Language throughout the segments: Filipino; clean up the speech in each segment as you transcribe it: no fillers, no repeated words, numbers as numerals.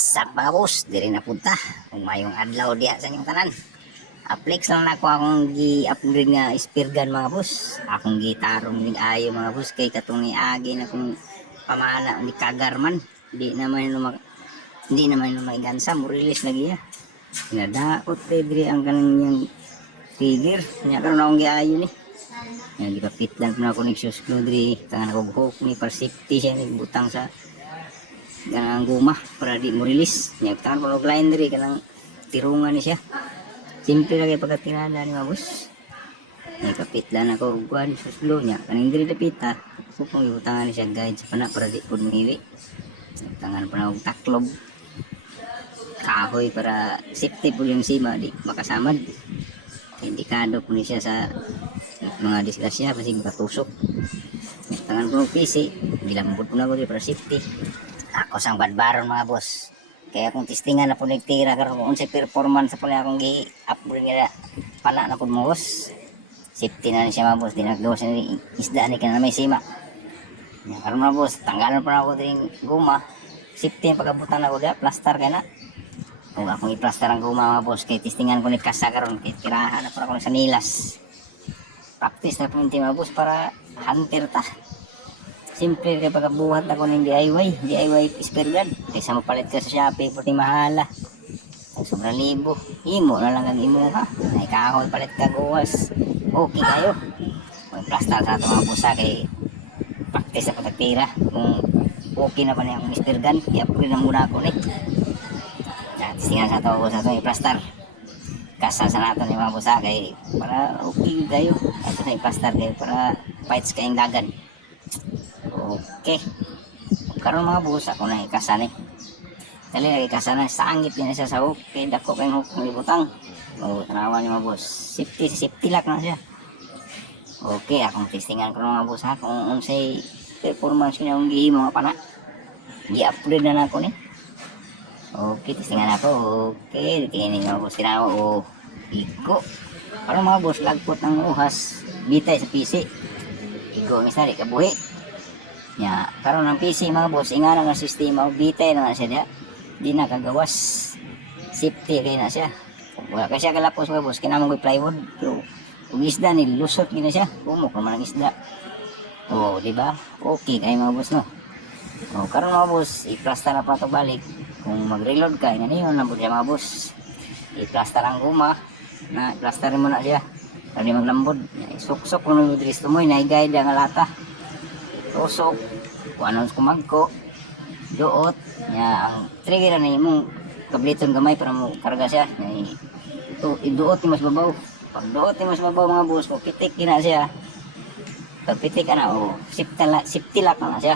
What's up mga boss? Diri na punta. Kung mayong adlaw diya sa inyong tanan. Aplex lang na ako akong gi-upgrade nga speargun mga boss. Akong gitarong ning ayo mga boss kay katong ni agi na kung pamana ni Kagarman. Di naman no maigansa mo release lagi ya. Pinadaot diri ang kanang figure. Nya karon akong giayo ni. Nga gipapit lang na ako ni screw diri tangan ko hook ni para safety siya ni butang sa ganang guma para di mo release nya tangan ko og line diri kanang tirungan ni siya simple lagi pagkatinala ni mabus nya kapit lang ako og kuan sa slow nya kaning diri dapita so kung ibutangan ni siya guide sa pana para di pud mangiwi tangan pa na og taklob kahoy para safety pud yung sima di makasamad indikado po ni siya sa mga disgrasya kasi katusok tangan ko og PC gilambot po na ko para safety. Ako sang badbaron mga boss. Kaya kung testingan na po nagtira karon kung unsay performance sa pala akong gi-upgrade nga pana na pud mo boss. Safety na ni siya mga boss, dinagdaw siya ni isda ni kana may sima. Ya karon mga boss, tanggalan pa ako ding guma. Safety ang pagabutan ako dia, plaster kay na. Kung akong i-plaster ang guma mga boss, kay testingan ko ni kasa karon kay tirahan na para ko sa nilas. Practice na po mga boss para hunter ta. Simple kay pagkabuhat ako ng DIY speargun. Kaysa mapalit ka sa Shopee, puti mahala. Ang sobrang libo. Imo na lang ang imo ha. Ay kahoy, palit ka gawas. Okay kayo. May plaster sa itong mga busa kay practice na pagkatira. Kung okay na pa na yung speargun, i-upgrade na muna ako ni. Tisingan sa itong i-plaster. Kasa sa nato ni mga busa kay para okay kayo. Ito na i-plaster kayo para fights kayong dagan. Okay. Karon mga boss ako na ikasan eh. Dali lagi ikasan na sangit din siya sa hook. Kaya dako kayong hook ng libutang. O tanawan niyo mga boss. Safety lock na siya. Okay, akong testingan ko mga boss ha. Kung unsay performance ko na yung gihimo mga pana. Gi-upgrade na ako ni. Okay, testingan ako. Okay, kini mga boss tinawa. O, igo. Karon mga boss, lagpot ng uhas. Bitay sa PC. Igo ang isa, di kabuhi. Ya, karon ang PC mga boss, ingana nga sistema og bitay na siya dia. Di na kagawas. Safety kay na siya. Wala kasi kalapos mga boss, kinamang ko plywood. Pero ug isda ni lusot gina siya. Kumok naman ang isda. Oh, di ba? Okay kay mga boss no. Oh, karon mga boss, i-plaster na pa to balik. Kung mag-reload ka, inaniyon na pud mga boss. I-plaster ang guma. Na plaster mo na siya. Para maglambod. Suksok kuno diri sa tumoy na i-guide ang lata. Tusok, kung anong kumagko, duot, ya, ang trigger na imong kabliton gamay para mo karga siya. Iduot ni mas babaw. Pag duot ni mas babaw mga boss, pitik na siya. Pag pitik ka na, safety lock na siya.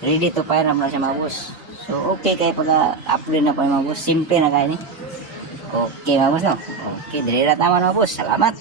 Ready to fire na siya mga boss. So okay kayo pag-upgrade na po mga boss, simple na kayo ni. Okay mga boss no. Okay, dili na tama mga boss. Salamat.